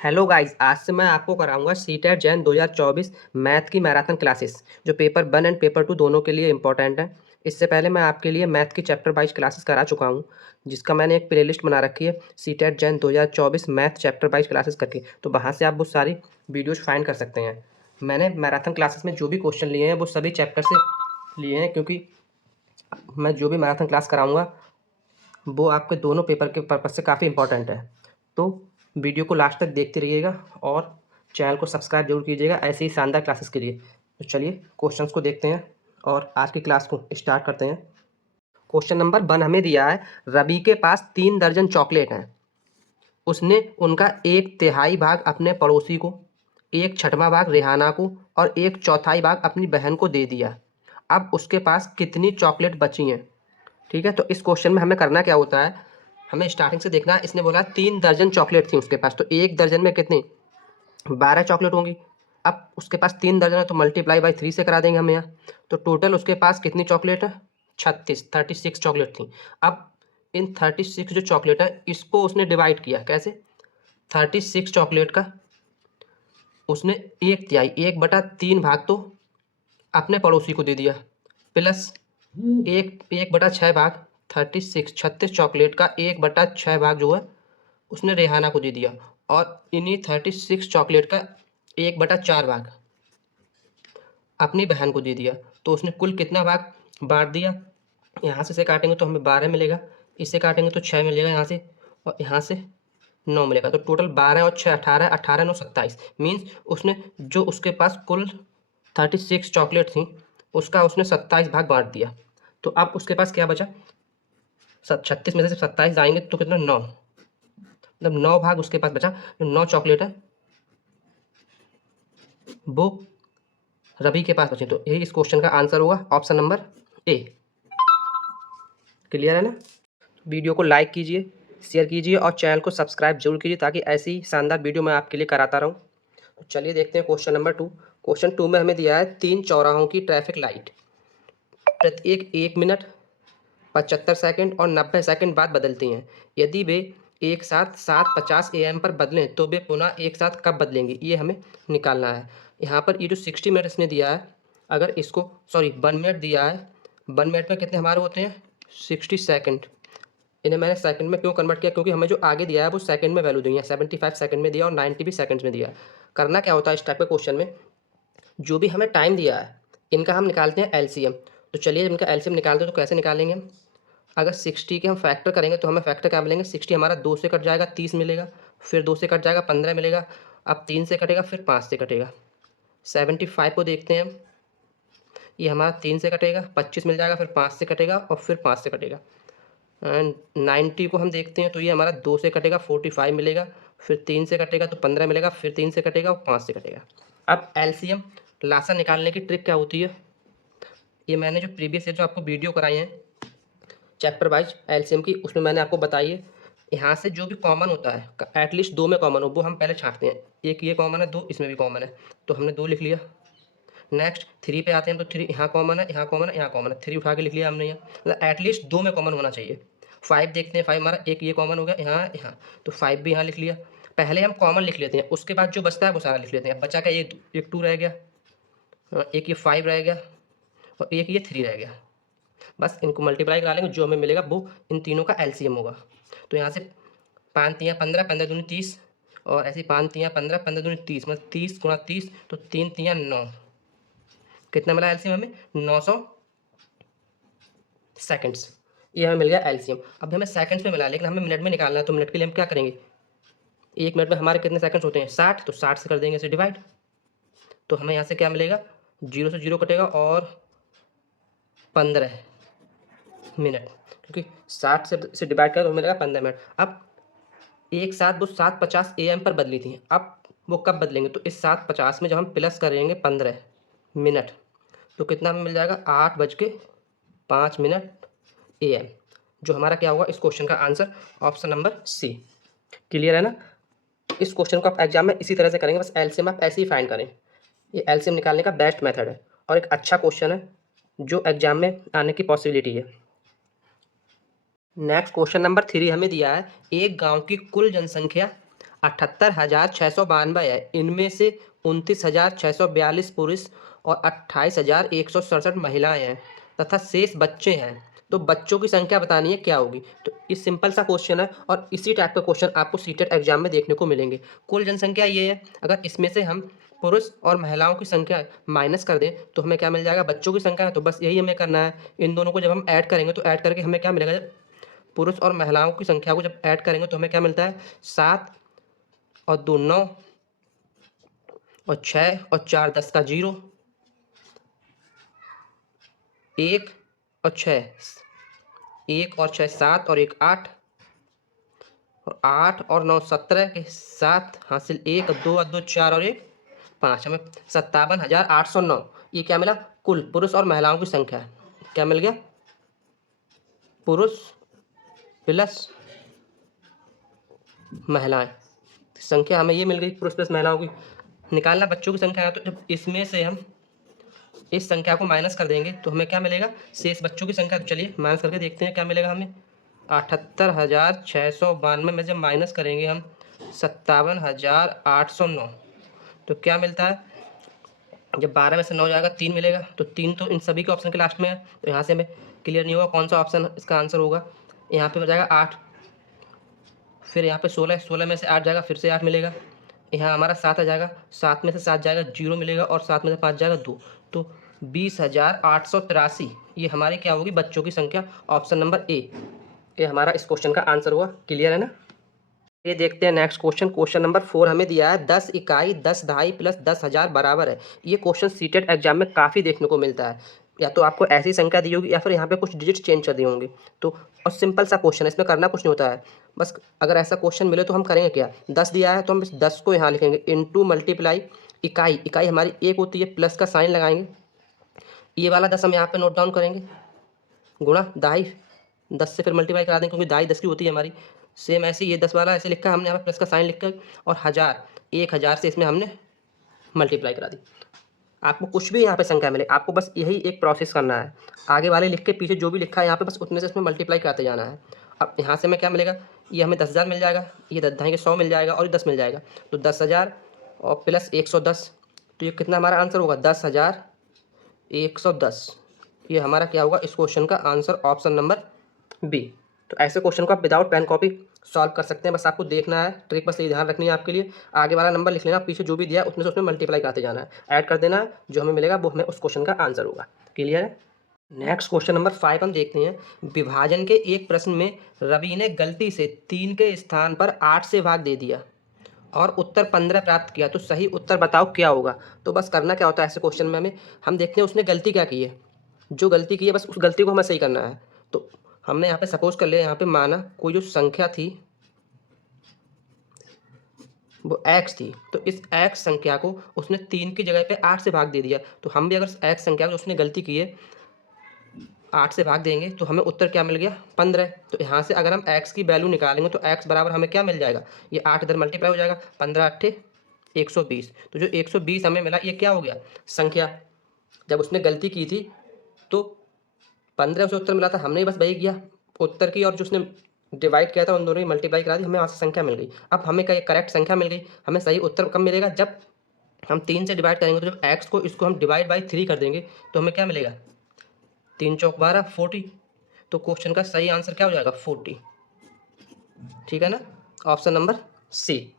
Hello guys, आज से मैं आपको कराऊंगा सीटेट जैन 2024 मैथ की मैराथन क्लासेस जो पेपर 1 एंड पेपर 2 दोनों के लिए इंपॉर्टेंट है। इससे पहले मैं आपके लिए मैथ की चैप्टर वाइज क्लासेस करा चुका हूं, जिसका मैंने एक प्लेलिस्ट बना रखी है CTET Jain 2024 math chapter wise classes करके। तो वहाँ से आप वो सारी वीडियोज फाइंड कर सकते हैं। मैंने मैराथन क्लासेस में जो भी क्वेश्चन लिए हैं वो सभी चैप्टर से लिए हैं, क्योंकि मैं जो भी मैराथन क्लास कराऊँगा वो आपके दोनों पेपर के पर्पज़ से काफ़ी इंपॉर्टेंट है। तो वीडियो को लास्ट तक देखते रहिएगा और चैनल को सब्सक्राइब जरूर कीजिएगा ऐसे ही शानदार क्लासेस के लिए। तो चलिए क्वेश्चंस को देखते हैं और आज की क्लास को स्टार्ट करते हैं। क्वेश्चन नंबर 1 हमें दिया है, रवि के पास 3 दर्जन चॉकलेट हैं। उसने उनका 1/3 भाग अपने पड़ोसी को, 1/6वां भाग रेहाना को और 1/4 भाग अपनी बहन को दे दिया। अब उसके पास कितनी चॉकलेट बची हैं? ठीक है, तो इस क्वेश्चन में हमें करना क्या होता है, हमें स्टार्टिंग से देखना है। इसने बोला 3 दर्जन चॉकलेट थी उसके पास, तो 1 दर्जन में कितनी 12 चॉकलेट होंगी। अब उसके पास 3 दर्जन है तो मल्टीप्लाई बाई 3 से करा देंगे हम यहाँ। तो टोटल उसके पास कितनी चॉकलेट है? 36 चॉकलेट थी। अब इन 36 जो चॉकलेट है इसको उसने डिवाइड किया। कैसे? 36 चॉकलेट का उसने 1/3 1/3 भाग तो अपने पड़ोसी को दे दिया, प्लस 1/6 भाग 36 चॉकलेट का 1/6 भाग जो है उसने रेहाना को दे दिया, और इन्हीं 36 चॉकलेट का 1/4 भाग अपनी बहन को दे दिया। तो उसने कुल कितना भाग बांट दिया? यहाँ से काटेंगे तो हमें 12 मिलेगा, इससे काटेंगे तो 6 मिलेगा यहाँ से, और यहाँ से 9 मिलेगा। तो टोटल 12 और 6 18, 18 9 27 मीन्स उसने जो उसके पास कुल 36 चॉकलेट थी उसका उसने 27 भाग बांट दिया। तो अब उसके पास क्या बचा? 36 में से 27 जाएंगे तो कितना 9, मतलब 9 भाग उसके पास बचा। जो 9 चॉकलेट है वो रवि के पास बची। तो यही इस क्वेश्चन का आंसर होगा, ऑप्शन नंबर ए। क्लियर है ना? वीडियो को लाइक कीजिए, शेयर कीजिए और चैनल को सब्सक्राइब जरूर कीजिए ताकि ऐसी शानदार वीडियो मैं आपके लिए कराता रहूँ। तो चलिए देखते हैं क्वेश्चन नंबर 2। क्वेश्चन 2 में हमें दिया है 3 चौराहों की ट्रैफिक लाइट प्रत्येक 1 मिनट 75 सेकंड और 90 सेकंड बाद बदलती हैं। यदि वे एक साथ 7:50 AM पर बदलें तो वे पुनः एक साथ कब बदलेंगी, ये हमें निकालना है। यहाँ पर ये जो 60 मिनट इसने दिया है, अगर इसको 1 मिनट दिया है, 1 मिनट में कितने हमारे होते हैं 60 सेकंड। इन्हें मैंने सेकंड में क्यों कन्वर्ट किया, क्योंकि हमें जो आगे दिया है वो सेकंड में वैल्यू दी है, 75 सेकंड में दिया और 90 भी सेकंड्स में दिया। करना क्या होता है इस टाइप के क्वेश्चन में, जो भी हमें टाइम दिया है इनका हम निकालते हैं एलसीएम। तो चलिए इनका एलसीएम निकालते हैं, तो कैसे निकालेंगे हम? अगर 60 के हम फैक्टर करेंगे तो हमें फैक्टर क्या मिलेंगे? 60 हमारा 2 से कट जाएगा 30 मिलेगा, फिर 2 से कट जाएगा 15 मिलेगा, अब 3 से कटेगा, फिर 5 से कटेगा। 75 को देखते हैं हम, ये हमारा 3 से कटेगा 25 मिल जाएगा, फिर 5 से कटेगा और फिर 5 से कटेगा। एंड 90 को हम देखते हैं तो ये हमारा 2 से कटेगा 45 मिलेगा, फिर 3 से कटेगा तो 15 मिलेगा, फिर 3 से कटेगा और 5 से कटेगा। अब एलसीएम लासा निकालने की ट्रिक क्या होती है, ये मैंने जो प्रीवियस जो आपको वीडियो कराई है चैप्टर वाइज एलसीएम की, उसमें मैंने आपको बताई है। यहाँ से जो भी कॉमन होता है एटलीस्ट 2 में कॉमन हो वो हम पहले छांटते हैं। एक ये कॉमन है, 2 इसमें भी कॉमन है, तो हमने 2 लिख लिया। नेक्स्ट 3 पे आते हैं तो 3 यहाँ कॉमन है, यहाँ कॉमन है, यहाँ कॉमन है, 3 उठा के लिख लिया हमने यहाँ, मतलब एटलीस्ट 2 में कॉमन होना चाहिए। 5 देखते हैं, 5 हमारा एक ये कॉमन हो गया यहाँ यहाँ, तो 5 भी यहाँ लिख लिया। पहले हम कॉमन लिख लेते हैं, उसके बाद जो बचता है वो सारा लिख लेते हैं। बचा का एक 2 रह गया, एक ये 5 रह गया और एक ये 3 रह गया। बस इनको मल्टीप्लाई करा लेंगे, जो हमें मिलेगा वो इन तीनों का एलसीएम होगा। तो यहाँ से 5 तियाँ 15, 15 दूनी 30, और ऐसे 5 तियाँ 15, 15 दूनी 30, मतलब 30 गुणा 30, तो 3 तियाँ 9। कितना मिला एलसीएम हमें? 900 सेकंड्स। ये हमें मिल गया एलसीएम। अब हमें सेकंड्स में मिला, लेकिन हमें मिनट में निकालना है, तो मिनट के लिए हम क्या करेंगे? 1 मिनट में हमारे कितने सेकंड्स होते हैं? 60, तो 60 से कर देंगे इसे डिवाइड। तो हमें यहाँ से क्या मिलेगा? 0 से 0 कटेगा और 15 मिनट, क्योंकि 60 से डिवाइड करें तो मिलेगा 15 मिनट। अब एक साथ वो 7:50 AM पर बदली थी, अब वो कब बदलेंगे? तो इस 7:50 में जब हम प्लस करेंगे 15 मिनट तो कितना हमें मिल जाएगा? 8:05 AM, जो हमारा क्या होगा इस क्वेश्चन का answer, option number C. Clear है ना? इस क्वेश्चन को आप एग्जाम में इसी तरह से करेंगे, बस एलसीएम आप ऐसे ही फाइंड करें। ये एलसीएम निकालने का बेस्ट मेथड है और एक अच्छा क्वेश्चन है जो एग्जाम में आने की पॉसिबिलिटी है। नेक्स्ट क्वेश्चन नंबर 3 हमें दिया है, एक गांव की कुल जनसंख्या 78,692 है। इनमें से 29,642 पुरुष और 28,167 महिलाएं हैं तथा शेष बच्चे हैं। तो बच्चों की संख्या बतानी है क्या होगी। तो ये सिंपल सा क्वेश्चन है और इसी टाइप का क्वेश्चन आपको सीटेट एग्जाम में देखने को मिलेंगे। कुल जनसंख्या ये है, अगर इसमें से हम पुरुष और महिलाओं की संख्या माइनस कर दें तो हमें क्या मिल जाएगा, बच्चों की संख्या है। तो बस यही हमें करना है, इन दोनों को जब हम ऐड करेंगे तो ऐड करके हमें क्या मिलेगा, जब पुरुष और महिलाओं की संख्या को जब ऐड करेंगे तो हमें क्या मिलता है, 7 और 2 9 और 6 और 4 10 का 0, 1 और 6, 1 और 6 7 और 1 8 और 8 और 9 17 के साथ हासिल 1 और 2 और 2 4 और 1 5, हमें 57,809 ये क्या मिला, कुल पुरुष और महिलाओं की संख्या है। क्या मिल गया, पुरुष प्लस महिलाएं संख्या हमें ये मिल गई, पुरुष प्लस महिलाओं की। निकालना बच्चों की संख्या है, तो जब इसमें से हम इस संख्या को माइनस कर देंगे तो हमें क्या मिलेगा, शेष बच्चों की संख्या। तो चलिए माइनस करके देखते हैं क्या मिलेगा हमें। 78,692 में जब माइनस करेंगे हम 57,809 तो क्या मिलता है, जब 12 में से 9 जाएगा 3 मिलेगा। तो 3 तो इन सभी के ऑप्शन के लास्ट में है, तो यहाँ से हमें क्लियर नहीं होगा कौन सा ऑप्शन इसका आंसर होगा। यहाँ पे हो जाएगा 8, फिर यहाँ पे 16, 16 में से 8 जाएगा, फिर से 8 मिलेगा। यहाँ हमारा 7 आ जाएगा, 7 में से 7 जाएगा 0 मिलेगा, और 7 में से 5 जाएगा 2। तो 20,883 ये हमारी क्या होगी, बच्चों की संख्या। ऑप्शन नंबर ए ये हमारा इस क्वेश्चन का आंसर हुआ। क्लियर है ना। ये देखते हैं नेक्स्ट क्वेश्चन। क्वेश्चन नंबर 4 हमें दिया है 10 इकाई 10 दहाई प्लस 10,000 बराबर है। ये क्वेश्चन सीटेट एग्जाम में काफ़ी देखने को मिलता है, या तो आपको ऐसी संख्या दी होगी या फिर यहाँ पे कुछ डिजिट चेंज कर दिए होंगे। तो और सिंपल सा क्वेश्चन है, इसमें करना कुछ नहीं होता है। बस अगर ऐसा क्वेश्चन मिले तो हम करेंगे क्या, 10 दिया है तो हम इस 10 को यहाँ लिखेंगे इंटू मल्टीप्लाई इकाई, इकाई हमारी 1 होती है, प्लस का साइन लगाएंगे। ये वाला 10 हम यहाँ पे नोट डाउन करेंगे, गुणा दहाई 10 से फिर मल्टीप्लाई करा देंगे क्योंकि दहाई 10 की होती है हमारी। सेम ऐसे ये 10 वाला ऐसे लिखा हमने यहाँ पे प्लस का साइन लिख कर, और 1000 1000 से इसमें हमने मल्टीप्लाई करा दी। आपको कुछ भी यहाँ पे संख्या मिले, आपको बस यही एक प्रोसेस करना है। आगे वाले लिख के पीछे जो भी लिखा है यहाँ पे बस उतने से इसमें मल्टीप्लाई कराते जाना है। अब यहाँ से हमें क्या मिलेगा, ये हमें 10,000 मिल जाएगा, ये 10 दहाई के 100 मिल जाएगा, और ये 10 मिल जाएगा। तो 10,000 और प्लस 110, तो ये कितना हमारा आंसर होगा, 10,110। ये हमारा क्या होगा इस क्वेश्चन का आंसर, ऑप्शन नंबर बी। तो ऐसे क्वेश्चन को आप विदाउट पेन कॉपी सॉल्व कर सकते हैं। बस आपको देखना है, ट्रिक बस ये ध्यान रखनी है आपके लिए। आगे वाला नंबर लिख लेना, पीछे जो भी दिया है उसमें से उसमें मल्टीप्लाई कराते जाना है, ऐड कर देना है, जो हमें मिलेगा वो हमें उस क्वेश्चन का आंसर होगा। क्लियर है। नेक्स्ट क्वेश्चन नंबर 5 हम देखते हैं। विभाजन के एक प्रश्न में रवि ने गलती से 3 के स्थान पर 8 से भाग दे दिया और उत्तर 15 प्राप्त किया, तो सही उत्तर बताओ क्या होगा। तो बस करना क्या होता है ऐसे क्वेश्चन में, हमें हम देखते हैं उसने गलती क्या की है। जो गलती की है बस उस गलती को हमें सही करना है। तो हमने यहाँ पे सपोज कर लिया, यहाँ पे माना कोई जो संख्या थी वो x थी, तो इस x संख्या को उसने 3 की जगह पे 8 से भाग दे दिया। तो हम भी अगर x संख्या को उसने गलती की है 8 से भाग देंगे तो हमें उत्तर क्या मिल गया, 15। तो यहाँ से अगर हम x की वैल्यू निकालेंगे तो x बराबर हमें क्या मिल जाएगा, ये 8 इधर मल्टीप्लाई हो जाएगा, 15 8 120। तो जो 120 हमें मिला ये क्या हो गया, संख्या। जब उसने गलती की थी तो 15 उसे उत्तर मिला था, हमने बस वही किया उत्तर की, और जो उसने डिवाइड किया था उन दोनों की मल्टीप्लाई करा दी, हमें वहाँ से संख्या मिल गई। अब हमें क्या करेक्ट संख्या मिल गई। हमें सही उत्तर कब मिलेगा, जब हम 3 से डिवाइड करेंगे। तो जब x को इसको हम डिवाइड बाई 3 कर देंगे तो हमें क्या मिलेगा, 3 चौक 12 40। तो क्वेश्चन का सही आंसर क्या हो जाएगा, 40। ठीक है ना, option number C.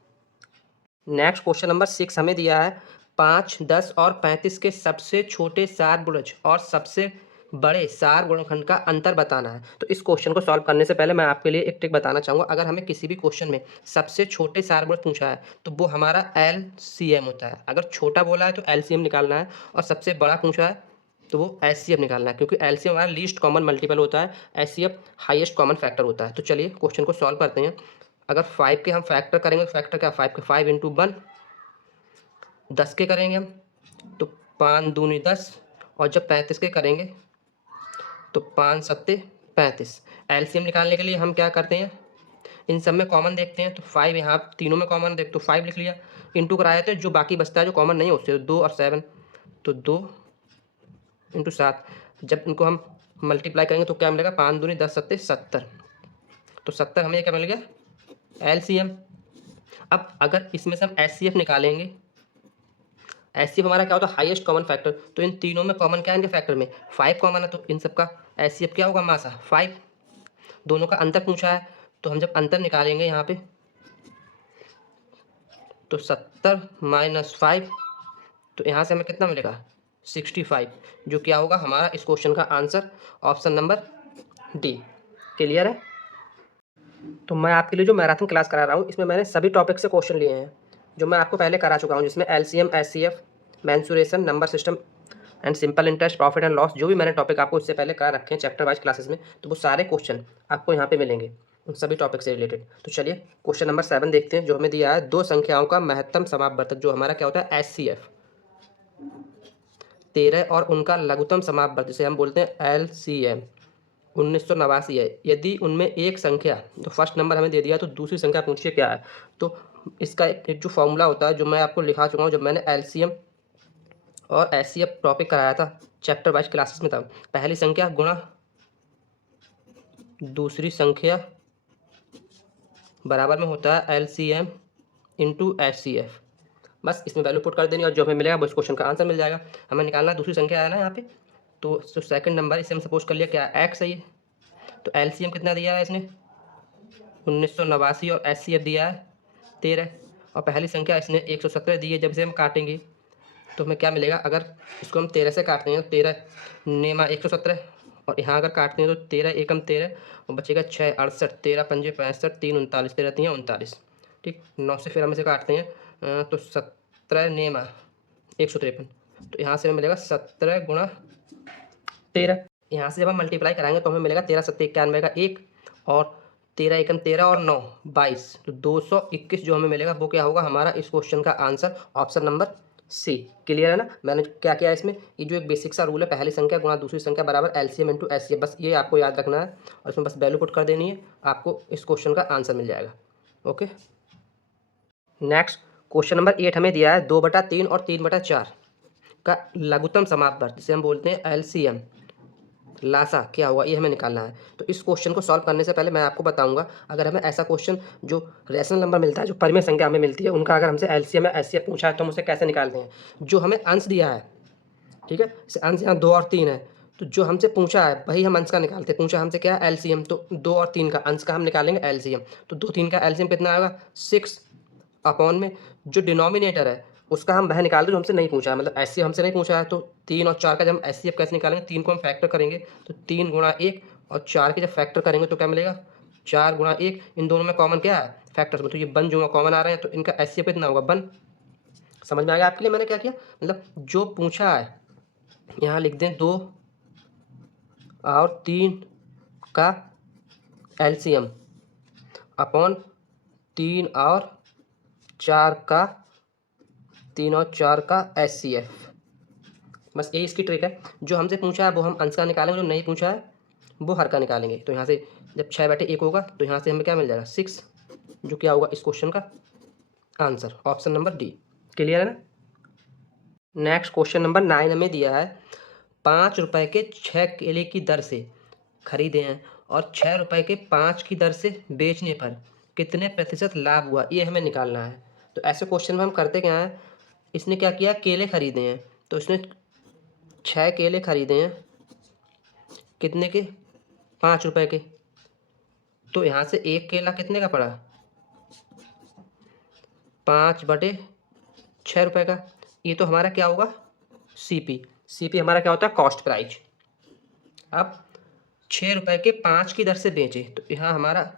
Next question number 6 हमें दिया है 5, 10 और 35 के सबसे छोटे सार गुणज और सबसे बड़े सार गुणनखंड का अंतर बताना है। तो इस क्वेश्चन को सॉल्व करने से पहले मैं आपके लिए एक ट्रिक बताना चाहूँगा। अगर हमें किसी भी क्वेश्चन में सबसे छोटे सार गुणज पूछा है तो वो हमारा LCM होता है। अगर छोटा बोला है तो LCM निकालना है, और सबसे बड़ा पूछा है तो वो HCF निकालना है, क्योंकि LCM हमारा लीस्ट कॉमन मल्टीपल होता है, HCF हाईएस्ट कॉमन फैक्टर होता है। तो चलिए क्वेश्चन को सॉल्व करते हैं। अगर 5 के हम फैक्टर करेंगे तो फैक्टर क्या, 5 के 5 इंटू 1, 10 के करेंगे हम तो 5 दूनी 10, और जब 35 के करेंगे तो 5 सत्ते 35। एलसीएम निकालने के लिए हम क्या करते हैं, इन सब में कॉमन देखते हैं। तो 5 यहाँ तीनों में कॉमन देख तो 5 लिख लिया, इंटू कराया तो जो बाकी बचता है जो कॉमन नहीं होते 2 और 7, तो 2 इंटू 7। जब इनको हम मल्टीप्लाई करेंगे तो क्या मिलेगा, 5 दूनी 10 सत्ते 70। तो 70 हमें क्या मिल गया, एलसीएम। अब अगर इसमें से हम एचसीएफ निकालेंगे, एचसीएफ हमारा क्या होता है, हाईएस्ट कॉमन फैक्टर। तो इन तीनों में कॉमन क्या है, इनके फैक्टर में 5 कॉमन है, तो इन सबका एचसीएफ क्या होगा, मासा 5। दोनों का अंतर पूछा है, तो हम जब अंतर निकालेंगे यहाँ पे तो 70 माइनस 5, तो यहाँ से हमें कितना मिलेगा 65, जो क्या होगा हमारा इस क्वेश्चन का answer, option number D. Clear है। तो मैं आपके लिए जो मैराथन क्लास करा रहा हूँ इसमें मैंने सभी टॉपिक से क्वेश्चन लिए हैं जो मैं आपको पहले करा चुका हूँ, जिसमें LCM, HCF, mensuration, number system and simple interest, profit and loss, जो भी मैंने टॉपिक आपको इससे पहले करा रखे हैं चैप्टर वाइज क्लासेस में, तो वो सारे क्वेश्चन आपको यहाँ पे मिलेंगे उन सभी टॉपिक से रिलेटेड। तो चलिए क्वेश्चन नंबर 7 देखते हैं, जो हमें दिया है दो संख्याओं का महत्तम समापवर्तक, जो हमारा क्या होता है एचसीएफ, 13 और उनका लघुत्तम समापवर्तक जिसे हम बोलते हैं एलसीएम 1989 है। यदि उनमें एक संख्या, तो फर्स्ट नंबर हमें दे दिया, तो दूसरी संख्या पूछिए क्या है। तो इसका एक जो फॉर्मूला होता है, जो मैं आपको लिखा चुका हूँ जब मैंने एलसीएम और एचसीएफ टॉपिक कराया था चैप्टर वाइज क्लासेस में था। पहली संख्या गुणा दूसरी संख्या बराबर में होता है एलसीएम इंटू एचसीएफ। बस इसमें वैल्यू पुट कर देनी और जो हमें मिलेगा वो इस क्वेश्चन का आंसर मिल जाएगा। हमें निकालना दूसरी संख्या है ना यहाँ पे, तो जो सेकंड नंबर इसे हम सपोज कर लिया क्या है, एक्स है ये। तो एलसीएम कितना दिया है इसने 1989 और एचसीएफ दिया है 13, और पहली संख्या इसने 117 दी है। जब इसे हम काटेंगे तो हमें क्या मिलेगा, अगर इसको हम 13 से काटते हैं तो 13 नेमा 117, और यहाँ अगर काटते हैं तो 13 एकम 13 और बचेगा 6 68, 13 पंजे 65, 3 39, 13 3 39, ठीक। 9 से फिर हम इसे काटते हैं तो 17 नेमा 153, तो यहाँ से हमें मिलेगा 17 गुणा 13। यहाँ से जब हम मल्टीप्लाई कराएंगे तो हमें मिलेगा 13 7 91 का 1, और 13 एकम 13 और 9 22, तो 221 जो हमें मिलेगा वो क्या होगा हमारा इस क्वेश्चन का answer, option number C. Clear है ना। मैंने क्या किया इसमें, ये जो एक बेसिक सा रूल है, पहली संख्या गुणा दूसरी संख्या बराबर एलसीएम इंटू एचसीएफ, बस ये आपको याद रखना है और इसमें बस वैल्यू पुट कर देनी है, आपको इस क्वेश्चन का आंसर मिल जाएगा। ओके, नेक्स्ट क्वेश्चन नंबर 8 हमें दिया है 2/3 और 3/4 का लघुत्तम समापवर्त, जिसे हम बोलते हैं एलसीएम, लासा क्या होगा ये हमें निकालना है। तो इस क्वेश्चन को सॉल्व करने से पहले मैं आपको बताऊंगा, अगर हमें ऐसा क्वेश्चन जो रेशनल नंबर मिलता है, जो परिमेय संख्या हमें मिलती है, उनका अगर हमसे एलसीएम या एचसीएफ पूछा है तो हम उसे कैसे निकालते हैं। जो हमें अंश दिया है, ठीक है, जैसे अंश यहाँ 2 और 3 है, तो जो हमसे पूछा है वही हम अंश का निकालते हैं। पूछा हमसे क्या है एलसीएम, तो 2 और 3 का अंश का हम निकालेंगे एलसीएम। तो 2 3 का एलसीएम कितना आएगा 6 अपॉन में जो डिनोमिनेटर है उसका हम वह निकाल दो जो हमसे नहीं पूछा है, मतलब एचसीएफ हमसे नहीं पूछा है। तो 3 और 4 का जब हम एचसीएफ कैसे निकालेंगे, 3 को हम फैक्टर करेंगे, तो 3 गुणा 1, और 4 के जब फैक्टर करेंगे तो क्या मिलेगा 4 गुणा 1, इन दोनों में कॉमन क्या है फैक्टर्स में, तो ये 1 जो कॉमन आ रहे हैं, तो इनका एचसीएफ कितना होगा 1। समझ में आ गया आपके लिए मैंने क्या किया, मतलब जो पूछा है यहाँ लिख दें 2 और 3 का एलसीएम अपॉन 3 और 4 का 3 और 4 का एचसीएफ। बस यही इसकी ट्रिक है, जो हमसे पूछा है वो हम अंश का निकालेंगे, जो नहीं पूछा है वो हर का निकालेंगे। तो यहाँ से जब 6/1 होगा तो यहाँ से हमें क्या मिल जाएगा 6, जो क्या होगा इस क्वेश्चन का answer, option number D. Clear है ना। नेक्स्ट क्वेश्चन नंबर 9 हमें दिया है 5 रुपये के 6 केले की दर से खरीदे हैं और 6 रुपये के 5 की दर से बेचने पर कितने प्रतिशत लाभ हुआ, ये हमें निकालना है। तो ऐसे क्वेश्चन में हम करते क्या हैं, इसने क्या किया केले खरीदे हैं, तो इसने 6 केले खरीदे हैं कितने के 5 रुपये के, तो यहाँ से एक केला कितने का पड़ा 5/6 रुपये का, ये तो हमारा क्या होगा सीपी। सीपी हमारा क्या होता है कॉस्ट प्राइस। अब 6 रुपये के 5 की दर से बेचे, तो यहाँ हमारा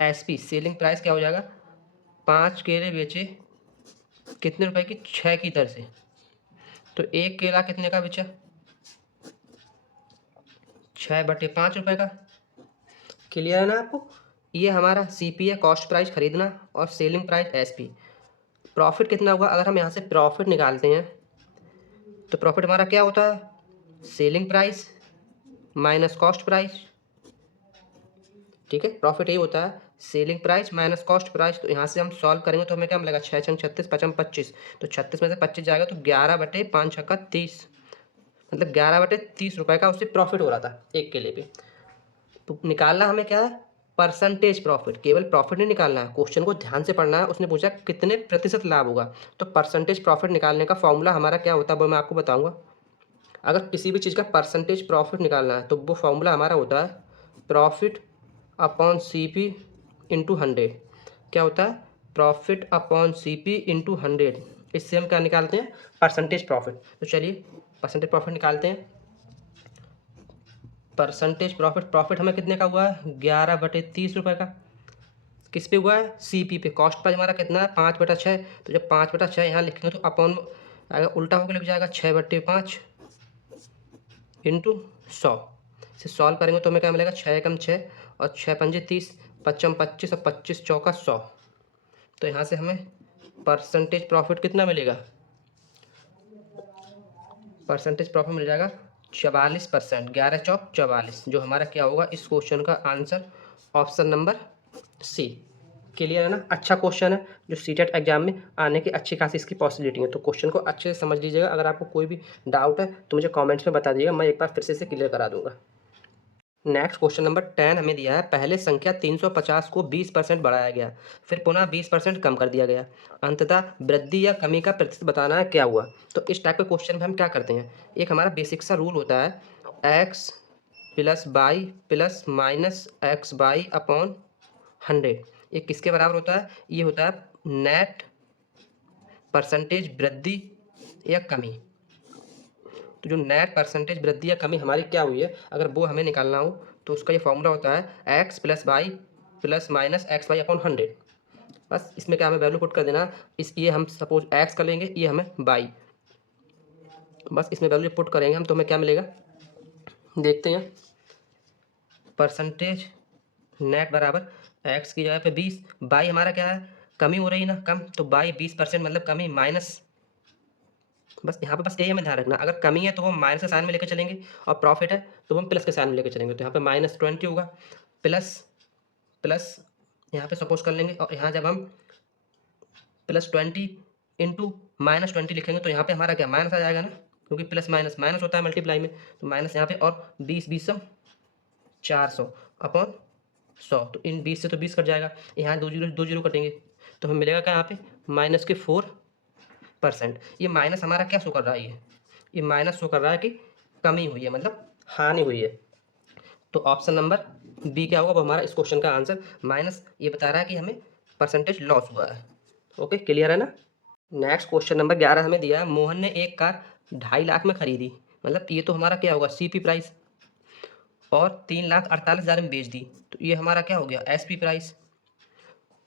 एसपी सेलिंग प्राइस क्या हो जाएगा, 5 केले बेचे कितने रुपए की 6 की दर से, तो एक केला कितने का बेचा 6/5 रुपये का। क्लियर है ना आपको। ये हमारा सीपी है कॉस्ट प्राइस खरीदना, और सेलिंग प्राइस एसपी। प्रॉफिट कितना हुआ, अगर हम यहाँ से प्रॉफिट निकालते हैं तो प्रॉफिट हमारा क्या होता है selling price minus cost price, ठीक है। प्रॉफिट यही होता है selling price minus cost price. तो यहाँ से हम सॉल्व करेंगे तो हमें क्या मिलेगा 6 छंग 36 5 25, तो 36 में से 25 जाएगा तो 11/5 छक्का 30, मतलब 11/30 रुपये का उससे प्रॉफिट हो रहा था एक केले पे। तो निकालना हमें क्या है परसेंटेज प्रॉफिट, केवल प्रॉफिट नहीं निकालना है, क्वेश्चन को ध्यान से पढ़ना है। उसने पूछा कितने प्रतिशत लाभ होगा, तो परसेंटेज प्रॉफिट निकालने का फॉर्मूला हमारा क्या होता है वो मैं आपको बताऊंगा। अगर किसी भी चीज़ का परसेंटेज प्रॉफिट निकालना है तो वो फॉर्मूला हमारा होता है profit upon C P into 100। क्या होता है? Profit upon C P into 100। इससे हम क्या निकालते हैं? Percentage profit. तो चलिए परसेंटेज प्रॉफिट निकालते हैं। परसेंटेज प्रॉफिट, प्रॉफिट हमें कितने का हुआ है? 11/30 का। किस पे हुआ है? सी पी पे। कॉस्ट प्राइस हमारा कितना है? 5/6। तो जब 5/6 यहाँ लिखेंगे तो अपॉन अगर उल्टा होकर लिख जाएगा 6/5 इंटू 100 से सॉल्व करेंगे तो हमें क्या मिलेगा? 6 एकम 6 और 6 पंजे 30, 55 25 और 25 चौका 100। तो यहाँ से हमें परसेंटेज प्रॉफिट कितना मिलेगा? परसेंटेज प्रॉफिट मिल जाएगा 44%। 11 चौक 44, जो हमारा क्या होगा इस क्वेश्चन का answer? Option number C. Clear है ना? अच्छा क्वेश्चन है जो सीटेट एग्जाम में आने की अच्छी खासी इसकी पॉसिबिलिटी है। तो क्वेश्चन को अच्छे से समझ लीजिएगा। अगर आपको कोई भी डाउट है तो मुझे कमेंट्स में बता दीजिएगा, मैं एक बार फिर से इसे क्लियर करा दूंगा। नेक्स्ट क्वेश्चन नंबर 10 हमें दिया है, पहले संख्या 350 को 20% बढ़ाया गया, फिर पुनः 20% कम कर दिया गया, अंततः वृद्धि या कमी का प्रतिशत बताना है, क्या हुआ? तो इस टाइप के क्वेश्चन में हम क्या करते हैं, एक हमारा बेसिक सा रूल होता है x plus by plus minus x by upon 100। ये किसके बराबर होता है? ये होता है नेट परसेंटेज वृद्धि या कमी। तो जो नेट परसेंटेज वृद्धि या कमी हमारी क्या हुई है, अगर वो हमें निकालना हो तो उसका ये फॉर्मूला होता है x plus by plus minus x by upon 100। बस इसमें क्या हमें वैल्यू पुट कर देना, इस ये हम सपोज एक्स कर लेंगे, ये हमें बाई, बस इसमें वैल्यू पुट करेंगे हम तो हमें क्या मिलेगा देखते हैं। परसेंटेज नेट बराबर एक्स की जगह पे 20, बाई हमारा क्या है? कमी हो रही है ना, कम, तो बाई 20% मतलब कमी, माइनस, बस यहाँ पे बस यही हमें ध्यान रखना, अगर कमी है तो वो माइनस के साइन में लेकर चलेंगे और प्रॉफिट है तो हम प्लस के साइन में लेकर चलेंगे। तो यहाँ पे -20 होगा, प्लस प्लस यहाँ पे सपोज कर लेंगे, और यहाँ जब हम +20 इंटू -20 लिखेंगे तो यहाँ पे हमारा क्या माइनस आ जाएगा ना, क्योंकि प्लस माइनस माइनस होता है मल्टीप्लाई में, तो माइनस यहाँ पे, और 20 400 अपॉन 100। तो इन 20 से तो 20 कट जाएगा, यहाँ दो जीरो कटेंगे, तो हमें मिलेगा क्या यहाँ पे? -4%। ये माइनस हमारा क्या शो कर रहा है? ये माइनस शो कर रहा है कि कमी हुई है, मतलब हानि हुई है। तो ऑप्शन नंबर बी क्या होगा वो हमारा इस क्वेश्चन का आंसर। माइनस ये बता रहा है कि हमें परसेंटेज लॉस हुआ है। ओके, क्लियर है ना? नेक्स्ट क्वेश्चन नंबर 11 हमें दिया है, मोहन ने एक कार 2.5 लाख में खरीदी, मतलब ये तो हमारा क्या होगा सीपी प्राइस, और 3,48,000 में बेच दी, तो ये हमारा क्या हो गया एसपी प्राइस।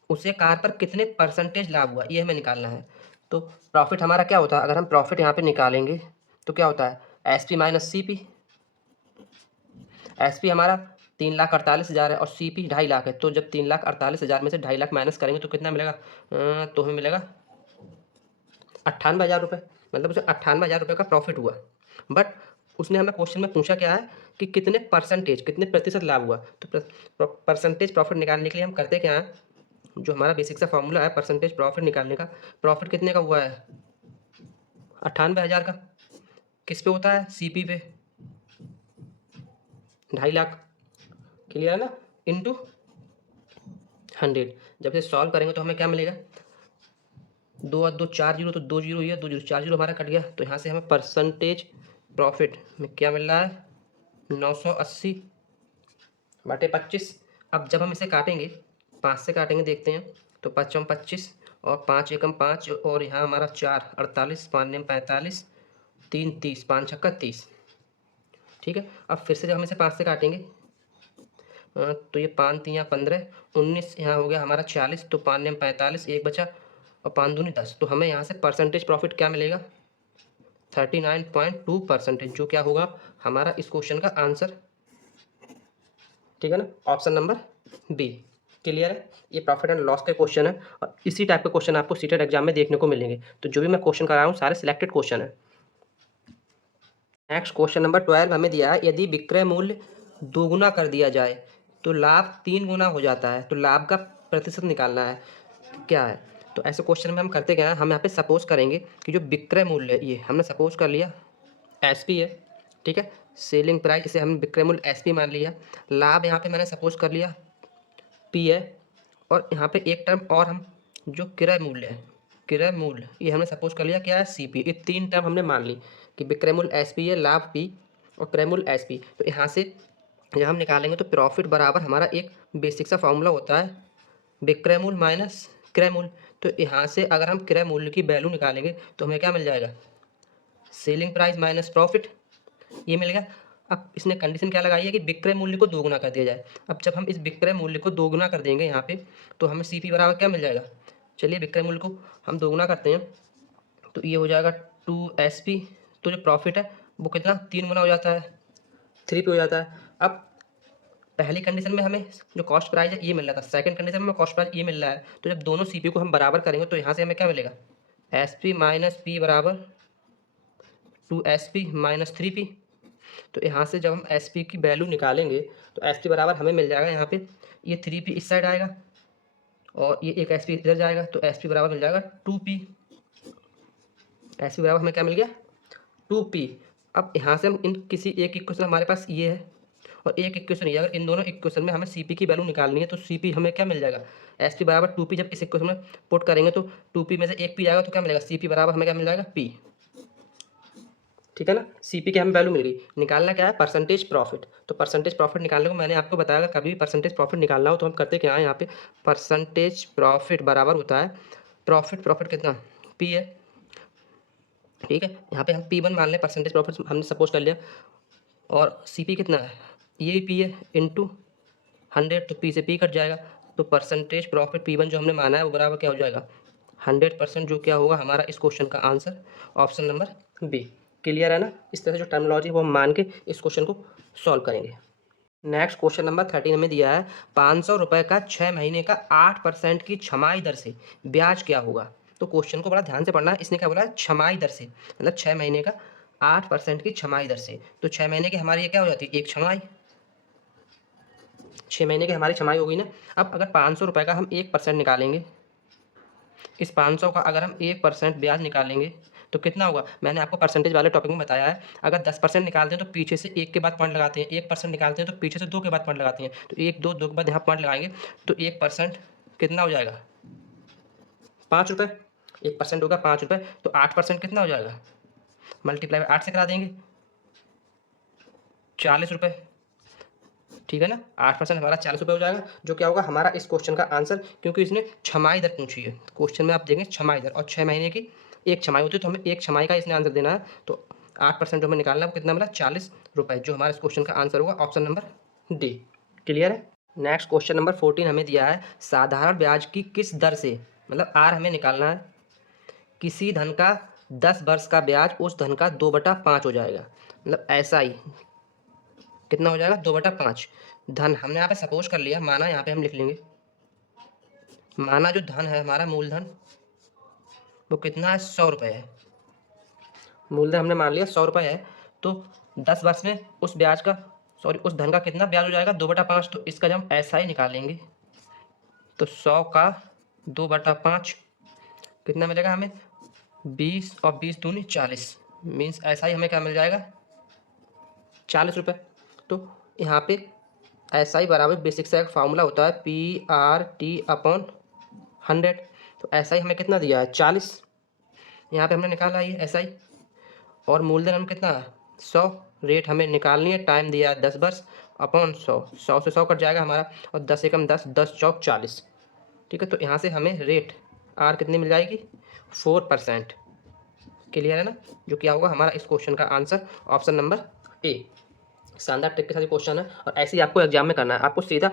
उसे कार पर कितने परसेंटेज लाभ हुआ ये हमें निकालना है। तो प्रॉफिट हमारा क्या होता है, अगर हम प्रॉफिट यहाँ पे निकालेंगे तो क्या होता है एसपी माइनस सीपी। एसपी हमारा 3,48,000 है और सीपी 2.5 लाख है, तो जब 3,48,000 में से 2.5 लाख माइनस करेंगे तो कितना मिलेगा? तो हमें मिलेगा 98,000 रुपये, मतलब उसे 98,000 रुपये का प्रॉफिट हुआ। बट उसने हमें क्वेश्चन में पूछा क्या है कि कितने परसेंटेज, कितने प्रतिशत लाभ हुआ। तो परसेंटेज प्रॉफिट निकालने के लिए हम करते क्या हैं, जो हमारा बेसिक सा फॉर्मूला है परसेंटेज प्रॉफिट निकालने का, प्रॉफिट कितने का हुआ है? 98,000 का। किस पे होता है? सीपी पे 2.5 लाख। क्लियर है ना? इंटू 100। जब से सॉल्व करेंगे तो हमें क्या मिलेगा? 2 और 2 4 जीरो, तो 2 जीरो, ये 2 जीरो, 4 जीरो हमारा कट गया, तो यहाँ से हमें परसेंटेज प्रॉफिट में क्या मिल रहा है? 980/25। अब जब हम इसे काटेंगे 5 से काटेंगे, देखते हैं, तो 5 25 और 5 एकम 5, और यहाँ हमारा 4 48, 5 नेम 45, 3 30, 5 छक्का 30। ठीक है, अब फिर से जब हम इसे 5 से काटेंगे तो ये 5 3 15, 19, यहाँ हो गया हमारा 40, तो 5 नेम 45, एक बचा, और 5 दूनी 10, तो हमें यहाँ से परसेंटेज प्रॉफिट क्या मिलेगा? 39.2%, जो क्या होगा हमारा इस क्वेश्चन का आंसर। ठीक है ना? Option number B. क्लियर है? ये प्रॉफिट एंड लॉस के क्वेश्चन है, और इसी टाइप के क्वेश्चन आपको सीटेट एग्जाम में देखने को मिलेंगे। तो जो भी मैं क्वेश्चन करा रहा हूँ सारे सिलेक्टेड क्वेश्चन है। नेक्स्ट क्वेश्चन नंबर 12 हमें दिया है, यदि विक्रय मूल्य दोगुना कर दिया जाए तो लाभ 3 गुना हो जाता है, तो लाभ का प्रतिशत निकालना है, क्या है? तो ऐसे क्वेश्चन में हम करते क्या है, हम यहाँ पे सपोज करेंगे कि जो विक्रय मूल्य है, ये हमने सपोज कर लिया एसपी है, ठीक है, सेलिंग प्राइस, इसे हम विक्रय मूल्य एसपी मान लिया। लाभ यहाँ पे मैंने सपोज कर लिया पी है, और यहाँ पे एक टर्म और हम जो क्रय मूल्य है, क्रय मूल्य ये हमने सपोज कर लिया क्या है सी पी। ये 3 टर्म हमने मान ली कि विक्रय मूल्य एस पी है, लाभ पी और क्रय मूल्य एस पी। तो यहाँ से जब हम निकालेंगे तो प्रॉफिट बराबर हमारा एक बेसिक सा फॉर्मूला होता है विक्रय मूल्य माइनस क्रय मूल्य। तो यहाँ से अगर हम क्रय मूल्य की वैल्यू निकालेंगे तो हमें क्या मिल जाएगा, सेलिंग प्राइस माइनस प्रॉफिट, ये मिल गया। अब इसने कंडीशन क्या लगाई है कि विक्रय मूल्य को दोगुना कर दिया जाए। अब जब हम इस विक्रय मूल्य को दोगुना कर देंगे यहाँ पे तो हमें सी पी बराबर क्या मिल जाएगा, चलिए विक्रय मूल्य को हम दोगुना करते हैं तो ये हो जाएगा 2SP। तो जो प्रॉफिट है वो कितना 3 गुना हो जाता है, 3 पे हो जाता है। अब पहली कंडीशन में हमें जो कॉस्ट प्राइस है ये मिल रहा था, सेकंड कंडीशन में कॉस्ट प्राइस ये मिल रहा है। तो जब दोनों सी पी को हम बराबर करेंगे तो यहाँ से हमें क्या मिलेगा, एस पी माइनस पी बराबर 2SP माइनस 3P। तो यहाँ से जब हम एस पी की वैल्यू निकालेंगे तो एस पी बराबर हमें मिल जाएगा, यहाँ पे ये 3P इस साइड आएगा और ये एक एस पी इधर जाएगा तो एस पी बराबर मिल जाएगा 2P। एस पी बराबर हमें क्या मिल गया 2P। अब यहाँ से हम इन किसी एक इक्वेशन हमारे पास ये है और एक इक्वेशन ये, अगर इन दोनों इक्वेशन में हमें सी पी की वैल्यू निकालनी है तो सी पी हमें क्या मिल जाएगा, एस पी बराबर 2P। जब इस इक्वेशन में पुट करेंगे तो 2P में से एक पी जाएगा तो क्या मिलेगा, सी पी बराबर हमें क्या मिल जाएगा P। ठीक है ना, सी पी की हमें वैल्यू मिल गई। निकालना क्या है, परसेंटेज प्रॉफिट। तो परसेंटेज प्रॉफिट निकालने को मैंने आपको बताया कभी भी परसेंटेज प्रॉफिट निकालना हो तो हम करते क्या है, यहाँ पे परसेंटेज प्रॉफिट बराबर होता है प्रॉफिट कितना पी है, ठीक है। यहाँ पे हम P1 मान लें, परसेंटेज प्रॉफिट हमने सपोज कर लिया, और सी पी कितना है, ये पी है इंटू 100, तो पी से पी कट जाएगा। तो परसेंटेज प्रॉफिट P1 जो हमने माना है वो बराबर क्या हो जाएगा 100%, जो क्या होगा हमारा इस क्वेश्चन का answer option number B. Clear है ना, इस तरह से जो टर्मिनोलॉजी है वो हम मान के इस क्वेश्चन को सॉल्व करेंगे। नेक्स्ट क्वेश्चन नंबर 13 में दिया है 500 रुपये का 6 महीने का 8% की छमाही दर से ब्याज क्या होगा। तो क्वेश्चन को बड़ा ध्यान से पढ़ना है, इसने क्या बोला है छमाही दर से, मतलब 6 महीने का 8% की छमाही दर से। तो 6 महीने की हमारी ये क्या हो जाती है एक छमाही, 6 महीने की हमारी छमाही होगी ना। अब अगर 500 रुपये का हम 1% निकालेंगे, इस 500 का अगर हम 1% ब्याज निकालेंगे तो कितना होगा, मैंने आपको परसेंटेज वाले टॉपिक में बताया है। अगर 10% निकालते हैं तो पीछे से 1 के बाद पॉइंट लगाते हैं, 1% निकालते हैं तो पीछे से 2 के बाद पॉइंट लगाते हैं। तो 1 2 2 के बाद यहाँ पॉइंट लगाएंगे तो 1% कितना हो जाएगा 5 रुपये, 1% होगा 5 रुपये। तो 8% कितना हो जाएगा, मल्टीप्लाई 8 से करा देंगे 40 रुपये, ठीक है ना। 8% हमारा 40 रुपये हो जाएगा, जो क्या होगा हमारा इस क्वेश्चन का आंसर, क्योंकि इसने छमाही दर पूछी है। क्वेश्चन में आप देखेंगे छमाही दर, और 6 महीने की एक छमाही होती है तो हमें एक छमाही का इसने आंसर देना है। तो 8% जो हमें निकालना है वो कितना मिला 40 रुपये, जो हमारा इस क्वेश्चन का आंसर होगा ऑप्शन नंबर डी। क्लियर है। नेक्स्ट क्वेश्चन नंबर 14 हमें दिया है साधारण ब्याज की किस दर से, मतलब आर हमें निकालना है, किसी धन का 10 वर्ष का ब्याज उस धन का 2/5 हो जाएगा। मतलब ऐसा ही कितना हो जाएगा 2/5 धन हमने यहाँ पे सपोज कर लिया, माना यहाँ पे हम लिख लेंगे, माना जो धन है हमारा मूलधन वो कितना है 100 रुपये है, मूलधन हमने मान लिया 100 रुपये है। तो 10 वर्ष में उस ब्याज का उस धन का कितना ब्याज हो जाएगा 2/5। तो इसका जब हम ऐसा ही निकालेंगे तो 100 का 2/5 कितना मिलेगा हमें 20, और 20 दूनी 40, मीन्स ऐसा ही हमें क्या मिल जाएगा 40 रुपये। तो यहाँ पे ऐसा ही बराबर बेसिक सा एक फार्मूला होता है PRT/100। तो ऐसा ही हमें कितना दिया है 40, यहाँ पे हमने निकाला ये ऐसा ही, और मूलधन हम कितना 100, रेट हमें निकालनी है, टाइम दिया है 10 वर्ष अपॉन 100, 100 से 100 कट जाएगा हमारा, और 10 एकम 10, 10 चौक 40, ठीक है। तो यहाँ से हमें रेट आर कितनी मिल जाएगी 4%। क्लियर है ना, जो क्या होगा हमारा इस क्वेश्चन का आंसर ऑप्शन नंबर ए। शानदार ट्रिक के साथ क्वेश्चन है, और ऐसे ही आपको एग्जाम में करना है। आपको सीधा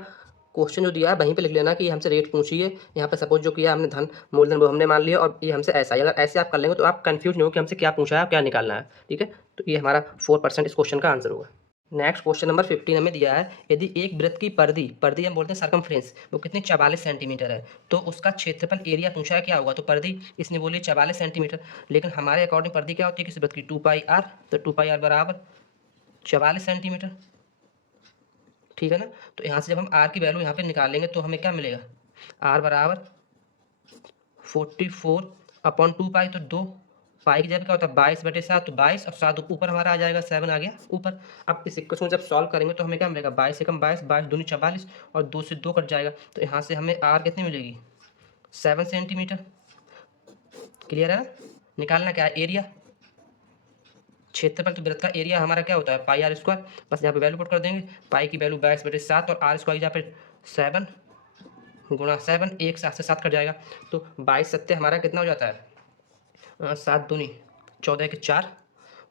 क्वेश्चन जो दिया है वहीं पे लिख लेना कि हमसे रेट पूछी है, यहाँ पे सपोज जो किया हमने धन मूलधन वो हमने मान लिया, और ये हमसे ऐसा ही, अगर ऐसे आप कर लेंगे तो आप कंफ्यूज नहीं हो कि हमसे क्या पूछा है क्या निकालना है, ठीक है। तो ये हमारा 4% इस क्वेश्चन का आंसर होगा। नेक्स्ट क्वेश्चन नंबर 15 हमें दिया है, यदि एक वृत्त की परिधि हम बोलते हैं सर्कमफ्रेंस, वो कितनी 44 सेंटीमीटर है, तो उसका क्षेत्रफल एरिया पूछा है क्या होगा। तो परिधि इसने बोली 44 सेंटीमीटर, लेकिन हमारे अकॉर्डिंग परिधि क्या होती है किसी वृत्त की 2πr, तो 2πr बराबर 44 सेंटीमीटर, ठीक है ना। तो यहाँ से जब हम आर की वैल्यू यहाँ पे निकालेंगे तो हमें क्या मिलेगा, आर बराबर 44/2π, तो 2 पाई की जगह क्या होता है 22/7, तो 22 और 7 ऊपर हमारा आ जाएगा, 7 आ गया ऊपर। अब इस इक्वेशन को जब सॉल्व करेंगे तो हमें क्या मिलेगा, 22 एकम 22, 22 दूनी 44 और 2 से 2 कट जाएगा, तो यहाँ से हमें आर कितनी मिलेगी, 7 सेंटीमीटर। क्लियर है ना। निकालना क्या है, एरिया, क्षेत्रफल। तो वृत्त का एरिया हमारा क्या होता है, पाई आर स्क्वायर। बस यहाँ पे वैल्यू पुट कर देंगे, पाई की वैल्यू 22/7 और आर स्क्वायर यहाँ पे 7 गुणा 7, 1 7 से 7 कट जाएगा, तो 22 सत्ते हमारा कितना हो जाता है, 7 दूनी 14 के 4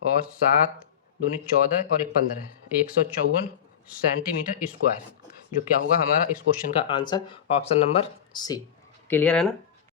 और 7 दूनी 14 और 1 15, 154 सेंटीमीटर स्क्वायर, जो क्या होगा हमारा इस क्वेश्चन का answer, option number C. Clear है ना।